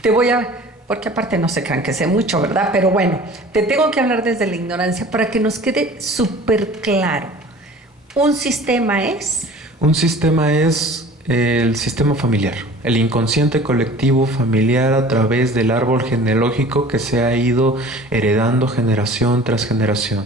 Te voy a... Porque aparte no se crean que sé mucho, ¿verdad? Pero bueno, te tengo que hablar desde la ignorancia para que nos quede súper claro. Un sistema es... Un sistema es el sistema familiar, el inconsciente colectivo familiar a través del árbol genealógico que se ha ido heredando generación tras generación.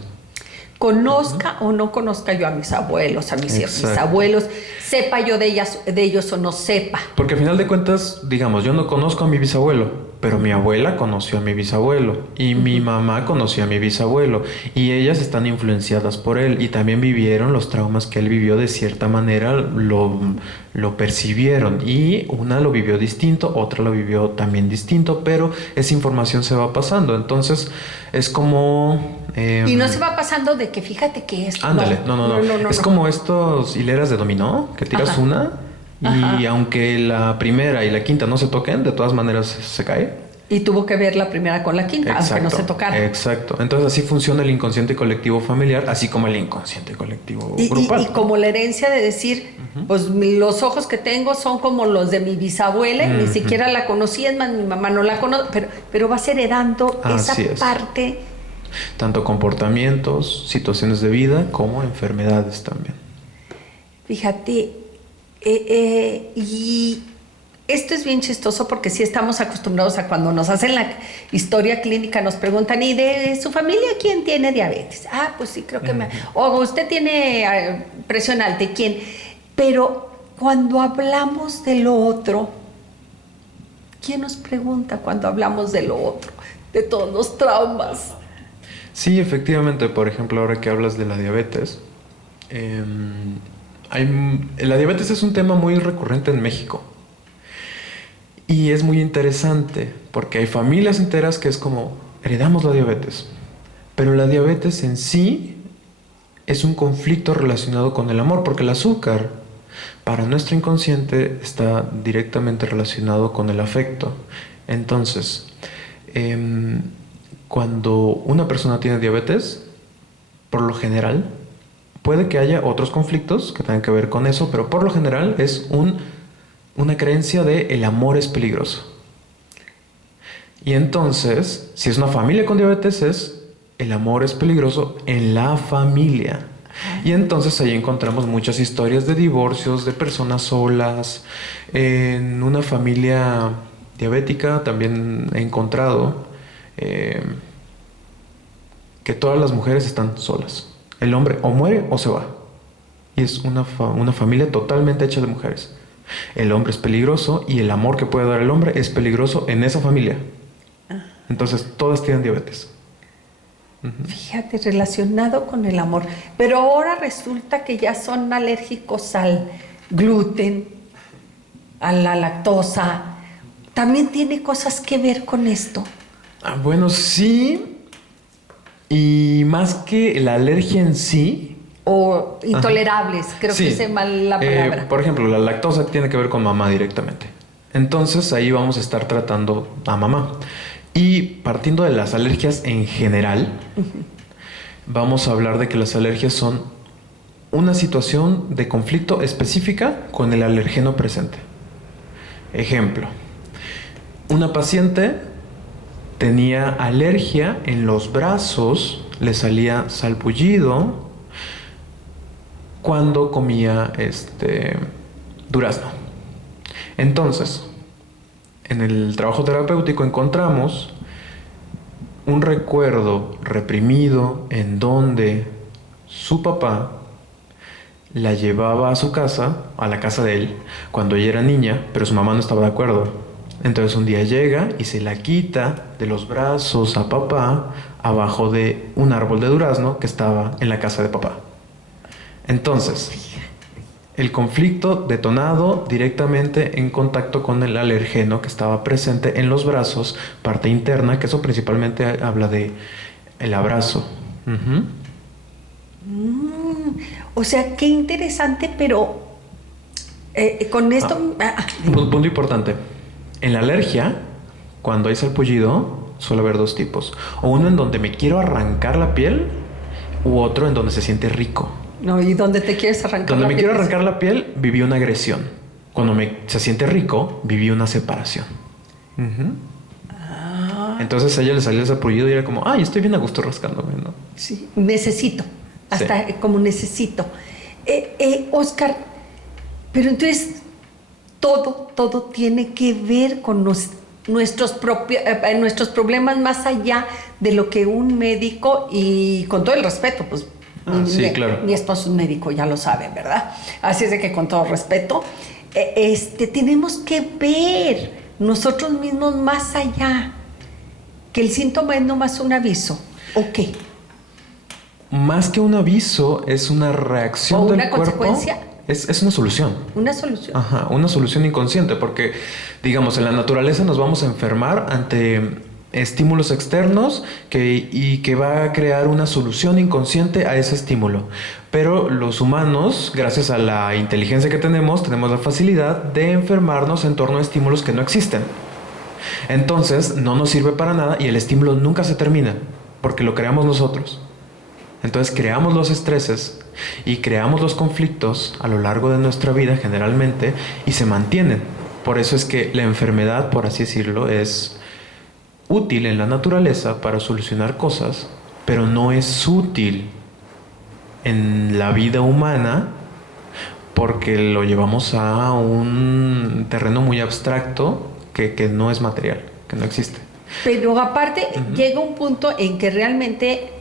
Conozca o no conozca yo a mis abuelos, a mis bisabuelos, sepa yo de ellos o no sepa. Porque al final de cuentas, digamos, yo no conozco a mi bisabuelo, pero mi abuela conoció a mi bisabuelo y mi mamá conoció a mi bisabuelo y ellas están influenciadas por él y también vivieron los traumas que él vivió de cierta manera, lo percibieron y una lo vivió distinto, otra lo vivió también distinto, pero esa información se va pasando, entonces es como... y no se va pasando de que fíjate que esto... Ándale, no. Es como estos hileras de dominó, que tiras una y aunque la primera y la quinta no se toquen, de todas maneras se cae. Y tuvo que ver la primera con la quinta, aunque no se tocara. Exacto. Entonces así funciona el inconsciente colectivo familiar, así como el inconsciente colectivo grupal. Y como la herencia de decir, pues los ojos que tengo son como los de mi bisabuela, ni siquiera la conocí, es más, mi mamá no la conoce, pero vas heredando esa parte. Tanto comportamientos, situaciones de vida, como enfermedades también. Fíjate, y esto es bien chistoso porque sí estamos acostumbrados a cuando nos hacen la historia clínica, nos preguntan, ¿y de su familia quién tiene diabetes? Ah, pues sí, creo que o usted tiene presión alta, ¿y quién? Pero cuando hablamos de lo otro, ¿quién nos pregunta cuando hablamos de lo otro? De todos los traumas. Sí, efectivamente, por ejemplo, ahora que hablas de la diabetes, la diabetes es un tema muy recurrente en México. Y es muy interesante porque hay familias enteras que es como, heredamos la diabetes. Pero la diabetes en sí es un conflicto relacionado con el amor, porque el azúcar para nuestro inconsciente está directamente relacionado con el afecto. Entonces, cuando una persona tiene diabetes, por lo general, puede que haya otros conflictos que tengan que ver con eso, pero por lo general es una creencia de el amor es peligroso. Y entonces, si es una familia con diabetes, es el amor es peligroso en la familia. Y entonces ahí encontramos muchas historias de divorcios, de personas solas. En una familia diabética también he encontrado que todas las mujeres están solas. El hombre o muere o se va. Y es una familia totalmente hecha de mujeres. El hombre es peligroso y el amor que puede dar el hombre es peligroso en esa familia. Entonces todas tienen diabetes. Fíjate, relacionado con el amor. Pero ahora resulta que ya son alérgicos al gluten, a la lactosa. ¿También tiene cosas que ver con esto? Bueno, sí. Y más que la alergia en sí... O intolerables, creo que sé mal la palabra. Por ejemplo, la lactosa tiene que ver con mamá directamente. Entonces ahí vamos a estar tratando a mamá. Y partiendo de las alergias en general, vamos a hablar de que las alergias son una situación de conflicto específica con el alergeno presente. Ejemplo, una paciente tenía alergia en los brazos, le salía salpullido cuando comía durazno. Entonces, en el trabajo terapéutico encontramos un recuerdo reprimido en donde su papá la llevaba a su casa, a la casa de él, cuando ella era niña, pero su mamá no estaba de acuerdo. Entonces un día llega y se la quita de los brazos a papá abajo de un árbol de durazno que estaba en la casa de papá. Entonces, el conflicto detonado directamente en contacto con el alergeno que estaba presente en los brazos, parte interna, que eso principalmente habla de el abrazo. O sea, qué interesante, pero con esto... Punto importante. En la alergia, cuando hay salpullido, suele haber dos tipos. O uno en donde me quiero arrancar la piel, u otro en donde se siente rico. No, ¿y dónde te quieres arrancar la piel? Donde me quiero arrancar la piel, viví una agresión. Cuando se siente rico, viví una separación. Ujú. Ah, Entonces a ella le salió ese sarpullido y era como, ay, estoy bien a gusto rascándome, ¿no? sí, necesito, hasta Sí. como necesito. Oscar, pero entonces todo tiene que ver con nuestros problemas más allá de lo que un médico, y con todo el respeto, pues Sí, claro. mi esposo es médico, ya lo saben, ¿verdad? Así es de que con todo respeto, tenemos que ver nosotros mismos más allá, que el síntoma es nomás un aviso, ¿o qué? Más que un aviso, es una reacción ¿O del una cuerpo. consecuencia? Es una solución. Una solución. Ajá, una solución inconsciente, porque, digamos, en la naturaleza nos vamos a enfermar ante estímulos externos y que va a crear una solución inconsciente a ese estímulo. Pero los humanos, gracias a la inteligencia que tenemos la facilidad de enfermarnos en torno a estímulos que no existen. Entonces, no nos sirve para nada y el estímulo nunca se termina, porque lo creamos nosotros. Entonces creamos los estreses y creamos los conflictos a lo largo de nuestra vida generalmente y se mantienen. Por eso es que la enfermedad, por así decirlo, es útil en la naturaleza para solucionar cosas, pero no es útil en la vida humana porque lo llevamos a un terreno muy abstracto que no es material, que no existe. Pero aparte, llega un punto en que realmente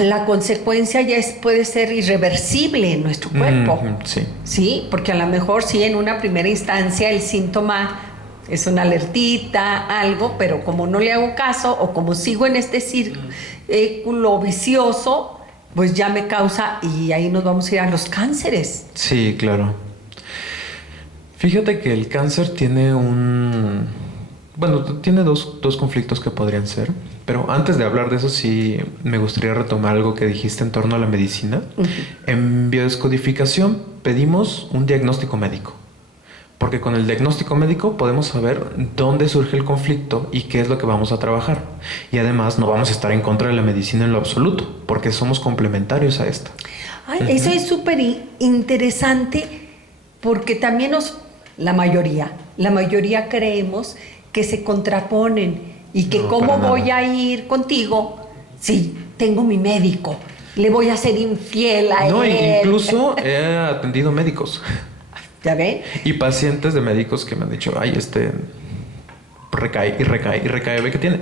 la consecuencia ya puede ser irreversible en nuestro cuerpo. Sí. Sí, porque a lo mejor sí en una primera instancia el síntoma es una alertita, algo, pero como no le hago caso o como sigo en este círculo vicioso, pues ya me causa, y ahí nos vamos a ir a los cánceres. Sí, claro. Fíjate que el cáncer tiene tiene dos conflictos que podrían ser, pero antes de hablar de eso sí me gustaría retomar algo que dijiste en torno a la medicina. En biodescodificación pedimos un diagnóstico médico, porque con el diagnóstico médico podemos saber dónde surge el conflicto y qué es lo que vamos a trabajar. Y además no vamos a estar en contra de la medicina en lo absoluto, porque somos complementarios a esta. Ay, eso es súper interesante, porque también la mayoría creemos que se contraponen y que No, cómo para voy nada. a ir contigo si tengo mi médico, le voy a ser infiel a No, él. incluso he atendido médicos ¿Ya ven? y pacientes de médicos que me han dicho, ay, recae y recae y recae, ve que tiene.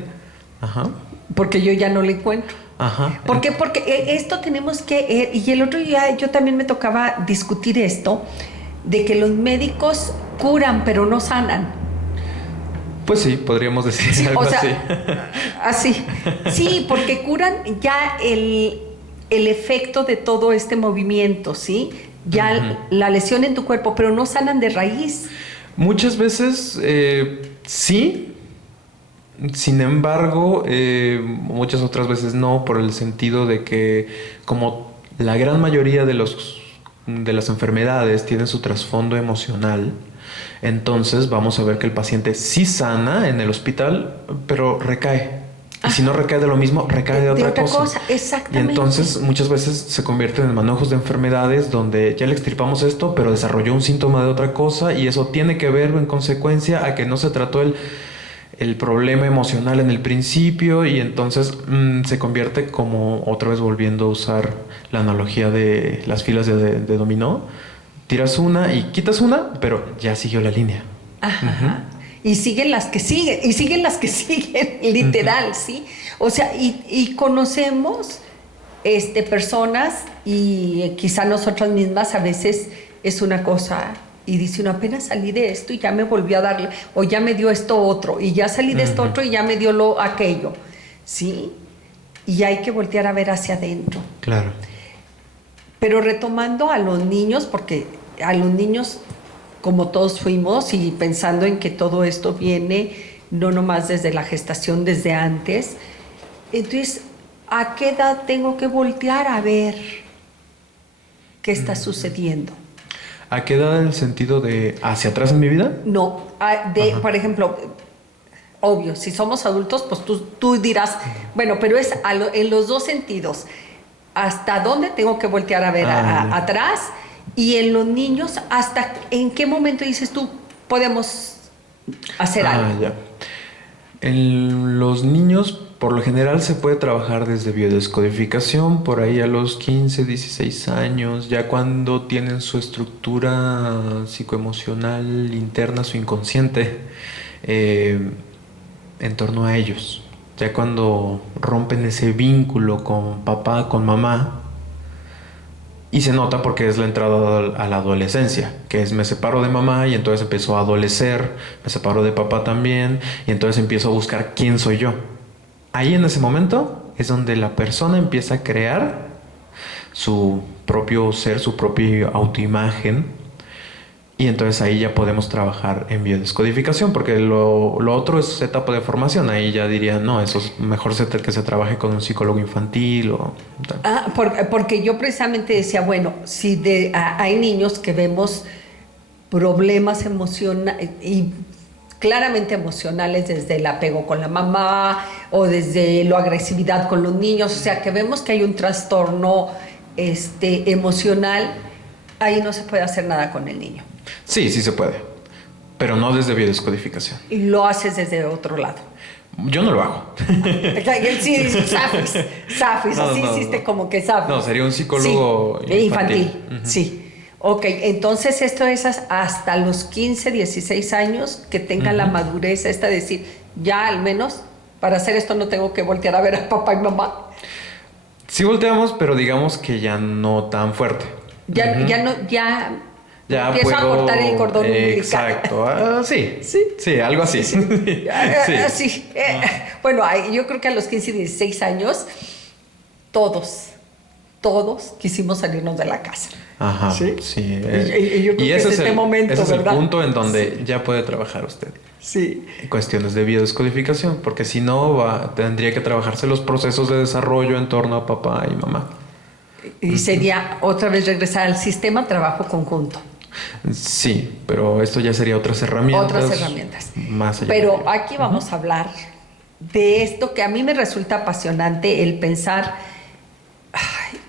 Ajá, Porque yo ya no le encuentro. ajá. ¿Por qué? Porque esto tenemos que, y el otro día yo también me tocaba discutir esto, de que los médicos curan pero no sanan. Pues sí, podríamos decir Sí, algo o sea, así. así. Sí, porque curan ya el efecto de todo este movimiento, ¿sí? Ya la lesión en tu cuerpo, pero no sanan de raíz. Muchas veces sí, sin embargo, muchas otras veces no, por el sentido de que como la gran mayoría de las enfermedades tienen su trasfondo emocional, entonces vamos a ver que el paciente sí sana en el hospital, pero recae. Y si no recae de lo mismo, recae de otra cosa. Y Exactamente. entonces muchas veces se convierten en manojos de enfermedades donde ya le extirpamos esto, pero desarrolló un síntoma de otra cosa y eso tiene que ver en consecuencia a que no se trató el problema emocional en el principio y entonces se convierte como, otra vez volviendo a usar la analogía de las filas de dominó, tiras una y quitas una, pero ya siguió la línea. Ajá. Y siguen las que siguen, y siguen las que siguen, literal, ¿sí? O sea, y conocemos personas y quizá nosotras mismas a veces es una cosa y dice uno, apenas salí de esto y ya me volvió a darle, o ya me dio esto otro, y ya salí de esto otro y ya me dio aquello, ¿sí? Y hay que voltear a ver hacia adentro. Claro. Pero retomando a los niños, porque a los niños, como todos fuimos, y pensando en que todo esto viene no nomás desde la gestación, desde antes, entonces, ¿a qué edad tengo que voltear a ver qué está sucediendo? ¿A qué edad en el sentido de hacia atrás en mi vida? No, por ejemplo, obvio, si somos adultos, pues tú dirás, bueno, pero es en los dos sentidos. ¿Hasta dónde tengo que voltear a ver atrás? Y en los niños, ¿hasta en qué momento dices tú podemos hacer algo. Ya. En los niños, por lo general, se puede trabajar desde biodescodificación, por ahí a los 15, 16 años, ya cuando tienen su estructura psicoemocional interna, su inconsciente, en torno a ellos. Ya cuando rompen ese vínculo con papá, con mamá, y se nota porque es la entrada a la adolescencia, que es me separo de mamá y entonces empiezo a adolecer, me separo de papá también, y entonces empiezo a buscar quién soy yo. Ahí en ese momento es donde la persona empieza a crear su propio ser, su propia autoimagen, y entonces ahí ya podemos trabajar en biodescodificación, porque lo otro es etapa de formación. Ahí ya diría, no, eso es mejor que se trabaje con un psicólogo infantil o tal. Porque yo precisamente decía, bueno, si hay niños que vemos problemas emocionales y claramente emocionales desde el apego con la mamá o desde la agresividad con los niños, o sea, que vemos que hay un trastorno emocional, ahí no se puede hacer nada con el niño. Sí, sí se puede, pero no desde biodescodificación. Y lo haces desde otro lado. Yo no lo hago. Sí, Safis, No, así no, hiciste no. como que Safis. No, sería un psicólogo infantil. Uh-huh. Sí. Ok, entonces esto es hasta los 15, 16 años que tengan la madurez esta de decir, ya al menos para hacer esto no tengo que voltear a ver a papá y mamá. Sí volteamos, pero digamos que ya no tan fuerte. Ya empiezo puedo, a cortar el cordón umbilical. Exacto. Sí, algo así. Sí. Bueno, yo creo que a los 15 y 16 años todos quisimos salirnos de la casa. Ajá, sí. Y yo creo que ese es este momento, ese es el ¿verdad? punto en donde ya puede trabajar usted. Sí. Cuestiones de biodescodificación, porque si no, tendría que trabajarse los procesos de desarrollo en torno a papá y mamá. Y sería otra vez regresar al sistema trabajo conjunto. Sí, pero esto ya sería otras herramientas. Más allá. Pero aquí vamos a hablar de esto que a mí me resulta apasionante, el pensar,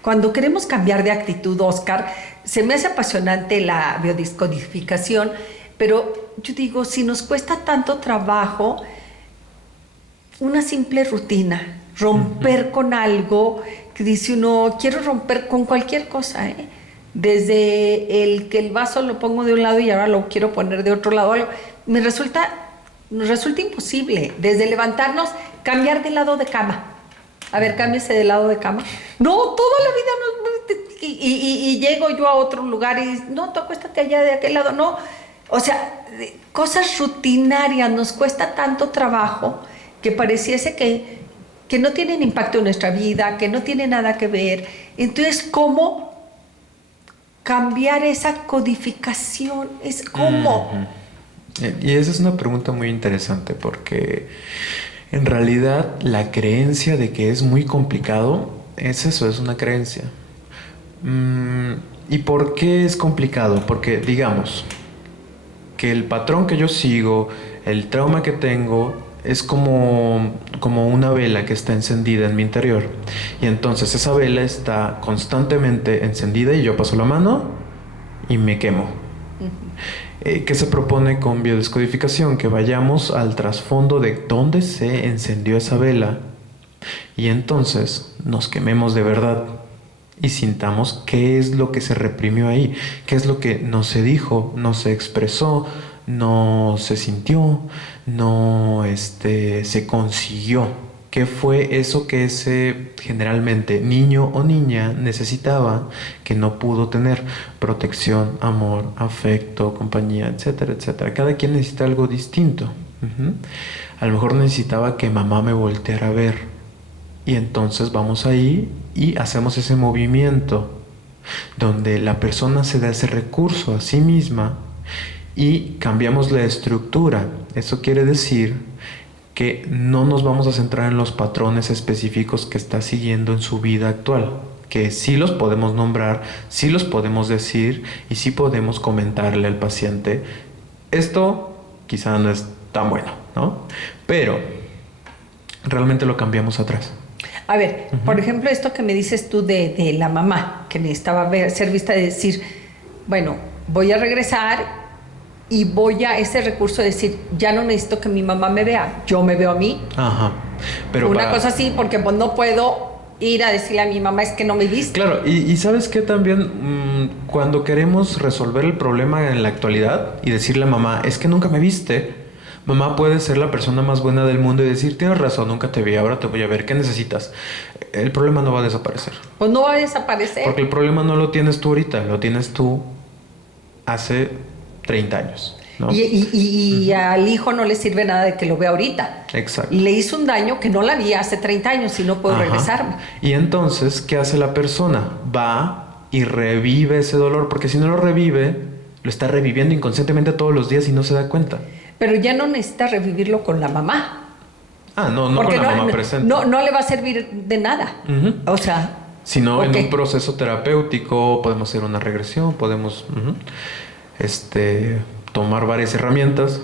cuando queremos cambiar de actitud, Oscar, se me hace apasionante la biodescodificación, pero yo digo, si nos cuesta tanto trabajo, una simple rutina, romper con algo que dice uno, quiero romper con cualquier cosa, desde el que el vaso lo pongo de un lado y ahora lo quiero poner de otro lado, nos resulta imposible, desde levantarnos, cambiar de lado de cama. A ver, cámbiese de lado de cama. No, toda la vida y llego yo a otro lugar y no, tú acuéstate allá de aquel lado, no. O sea, cosas rutinarias nos cuesta tanto trabajo que pareciese que no tienen impacto en nuestra vida, que no tiene nada que ver. Entonces, ¿cómo cambiar esa codificación? Es cómo. Y esa es una pregunta muy interesante porque en realidad la creencia de que es muy complicado es eso, es una creencia. ¿Y por qué es complicado? Porque digamos que el patrón que yo sigo, el trauma que tengo, es como una vela que está encendida en mi interior. Y entonces esa vela está constantemente encendida y yo paso la mano y me quemo. ¿Qué se propone con biodescodificación? Que vayamos al trasfondo de dónde se encendió esa vela y entonces nos quememos de verdad y sintamos qué es lo que se reprimió ahí, qué es lo que no se dijo, no se expresó, no se sintió, no se consiguió. ¿Qué fue eso que ese generalmente niño o niña necesitaba que no pudo tener? Protección, amor, afecto, compañía, etcétera, etcétera. Cada quien necesita algo distinto. A lo mejor necesitaba que mamá me volteara a ver. Y entonces vamos ahí y hacemos ese movimiento donde la persona se da ese recurso a sí misma y cambiamos la estructura. Eso quiere decir que no nos vamos a centrar en los patrones específicos que está siguiendo en su vida actual, que sí los podemos nombrar, sí los podemos decir y sí podemos comentarle al paciente, esto quizá no es tan bueno, ¿no? Pero realmente lo cambiamos atrás. A ver, por ejemplo, esto que me dices tú de la mamá, que necesitaba ser vista, de decir, bueno, voy a regresar y voy a ese recurso de decir, ya no necesito que mi mamá me vea, yo me veo a mí. Ajá. Pero una cosa así, porque pues no puedo ir a decirle a mi mamá es que no me viste. Claro, y ¿sabes qué también? Cuando queremos resolver el problema en la actualidad y decirle a mamá, es que nunca me viste, mamá puede ser la persona más buena del mundo y decir, tienes razón, nunca te vi, ahora te voy a ver, ¿qué necesitas? El problema no va a desaparecer. Pues no va a desaparecer. Porque el problema no lo tienes tú ahorita, lo tienes tú hace 30 años, ¿no? Y al hijo no le sirve nada de que lo vea ahorita. Exacto. Le hizo un daño que no la vi hace 30 años y no puedo regresarme. Y entonces, ¿qué hace la persona? Va y revive ese dolor, porque si no lo revive, lo está reviviendo inconscientemente todos los días y no se da cuenta. Pero ya no necesita revivirlo con la mamá. No porque con la mamá presente. No le va a servir de nada. O sea... Sino en un proceso terapéutico podemos hacer una regresión, podemos tomar varias herramientas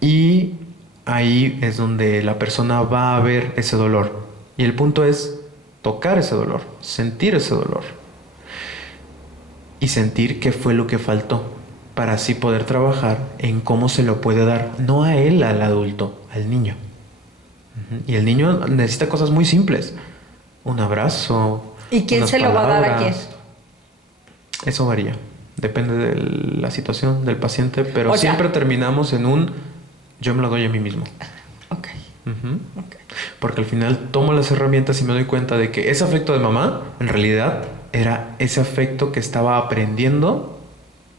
y ahí es donde la persona va a ver ese dolor. Y el punto es tocar ese dolor, sentir ese dolor y sentir qué fue lo que faltó para así poder trabajar en cómo se lo puede dar, no a él, al adulto, al niño. Y el niño necesita cosas muy simples, un abrazo. ¿Y quién se lo va a dar a quién? Eso varía. Depende de la situación del paciente, pero siempre terminamos en un yo me lo doy a mí mismo. Ok. Porque al final tomo las herramientas y me doy cuenta de que ese afecto de mamá, en realidad, era ese afecto que estaba aprendiendo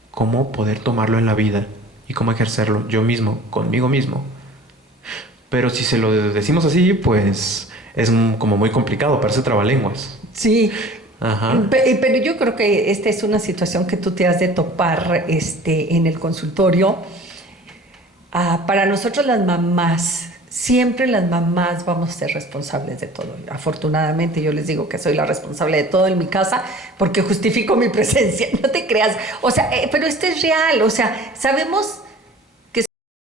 cómo poder tomarlo en la vida y cómo ejercerlo yo mismo, conmigo mismo. Pero si se lo decimos así, pues es como muy complicado, parece trabalenguas. Sí. Ajá. Pero yo creo que esta es una situación que tú te has de topar en el consultorio. Para nosotros las mamás, siempre las mamás vamos a ser responsables de todo. Afortunadamente yo les digo que soy la responsable de todo en mi casa porque justifico mi presencia, no te creas. O sea, pero esto es real, o sea, sabemos